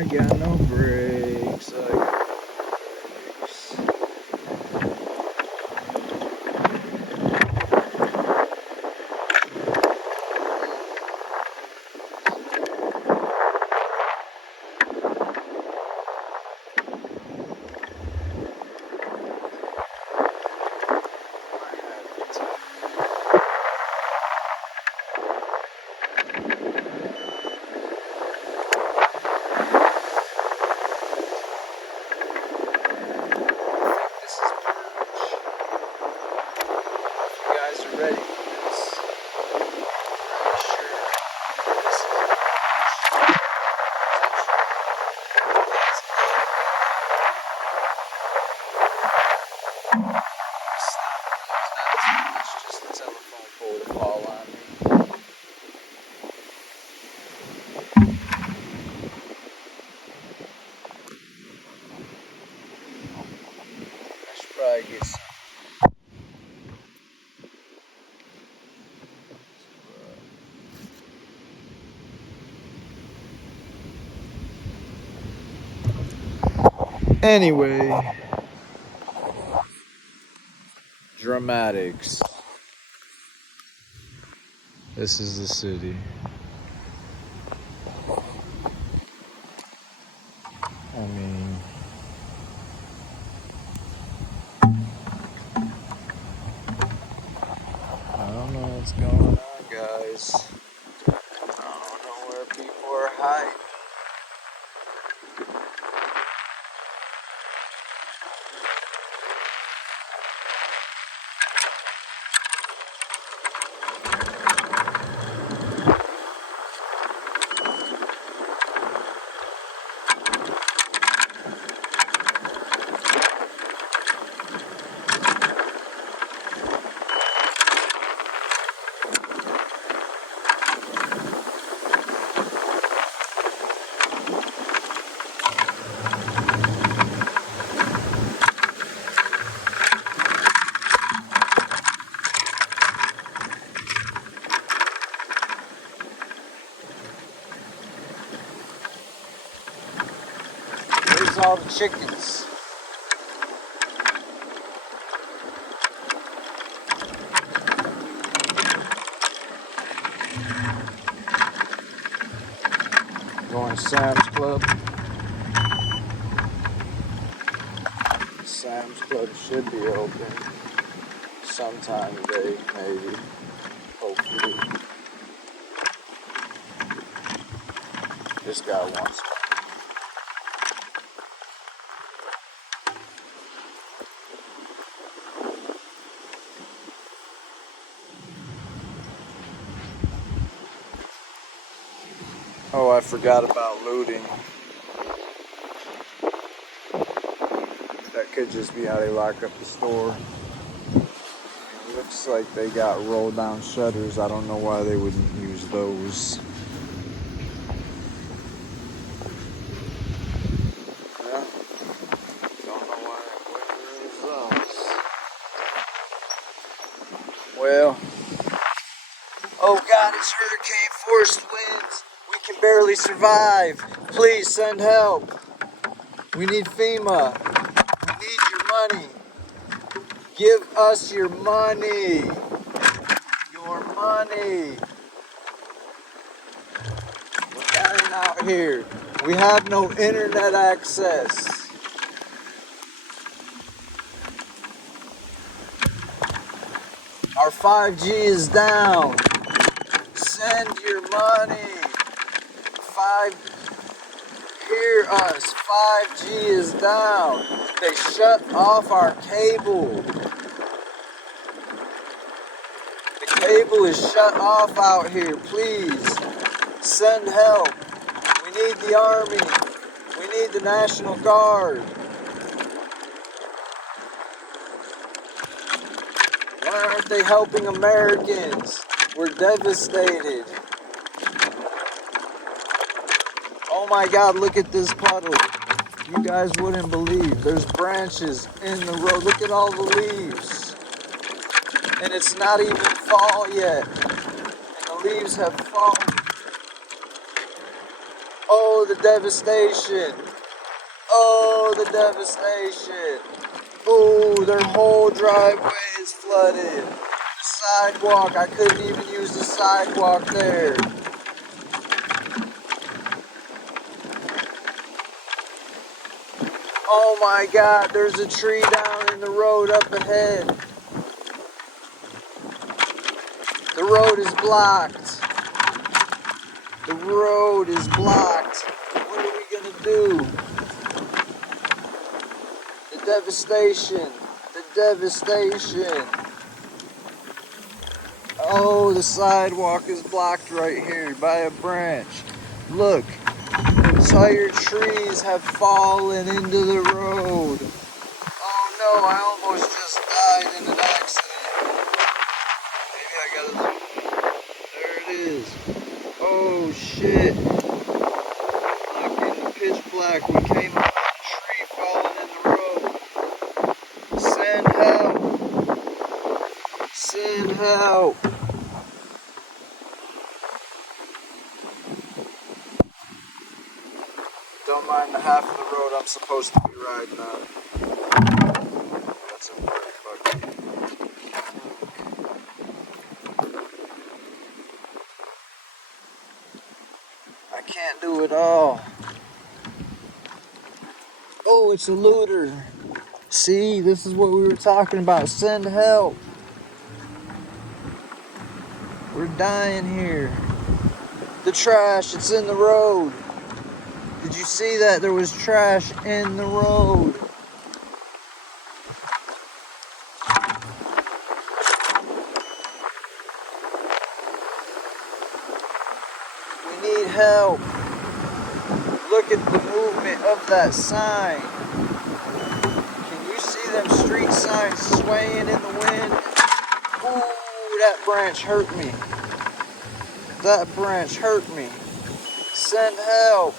I got no brakes. I got no brakes. Ready for this? Pretty sure this is just the telephone pole to fall on me. I should probably get some. Anyway, dramatics. This is the city. I mean, I don't know what's going on, guys. I don't know where people are hiding. Where's all the chickens? Going to Sam's Club. Sam's Club should be open sometime today, maybe. Hopefully. This guy wants. Oh, I forgot about looting. That could just be how they lock up the store. It looks like they got roll down shutters. I don't know why they wouldn't use those. Yeah. Don't know why they wouldn't use those. Well, oh God, it's hurricane force winds. We can barely survive. Please send help. We need FEMA. We need your money. Give us your money. Your money. We're dying out here. We have no internet access. Our 5G is down. Send your money. Hear us. 5G is down. They shut off our cable. The cable is shut off out here. Please send help. We need the army. We need the National Guard. Why aren't they helping Americans? We're devastated. Oh my God, look at this puddle. You guys wouldn't believe. There's branches in the road. Look at all the leaves. And it's not even fall yet. And the leaves have fallen. Oh, the devastation. Oh, the devastation. Oh, their whole driveway is flooded. The sidewalk, I couldn't even use the sidewalk there. Oh my God, there's a tree down in the road up ahead. The road is blocked. The road is blocked. What are we gonna do? The devastation. The devastation. Oh, the sidewalk is blocked right here by a branch. Look, entire trees have fallen into the road. Oh no, I almost just died in an accident. Maybe I gotta... There it is. Oh shit. Look, in the pitch black, we came upon a tree falling in the road. Send help. Send help. Don't mind the half of the road I'm supposed to be riding on. That's a pretty fucking... I can't do it all. Oh, it's a looter. See, this is what we were talking about. Send help. We're dying here. The trash, it's in the road. Did you see that? There was trash in the road. We need help. Look at the movement of that sign. Can you see them street signs swaying in the wind? Ooh, that branch hurt me. That branch hurt me. Send help.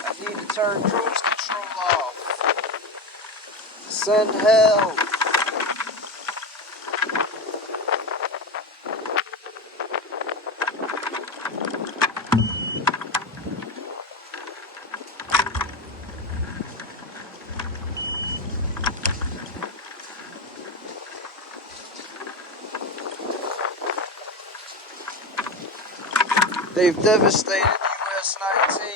I need to turn cruise control off. Send help. They've devastated US 19.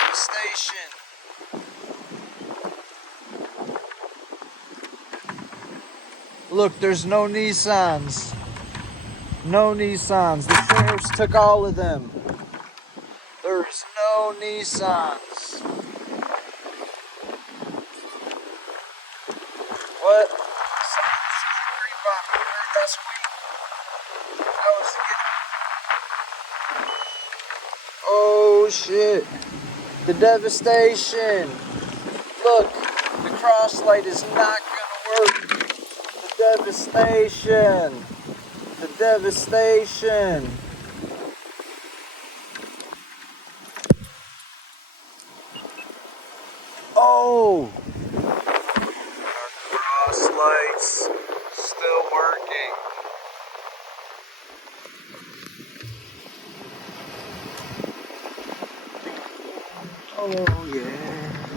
Devastation. Look, there's no Nissans. No Nissans. The sheriffs took all of them. There's no Nissans. What? Somebody's gonna creep on me. You heard that squeak? I was getting... Oh shit. The devastation. Look, the cross light is not gonna work. The devastation. The devastation. Oh! Our cross lights still working. Oh yeah.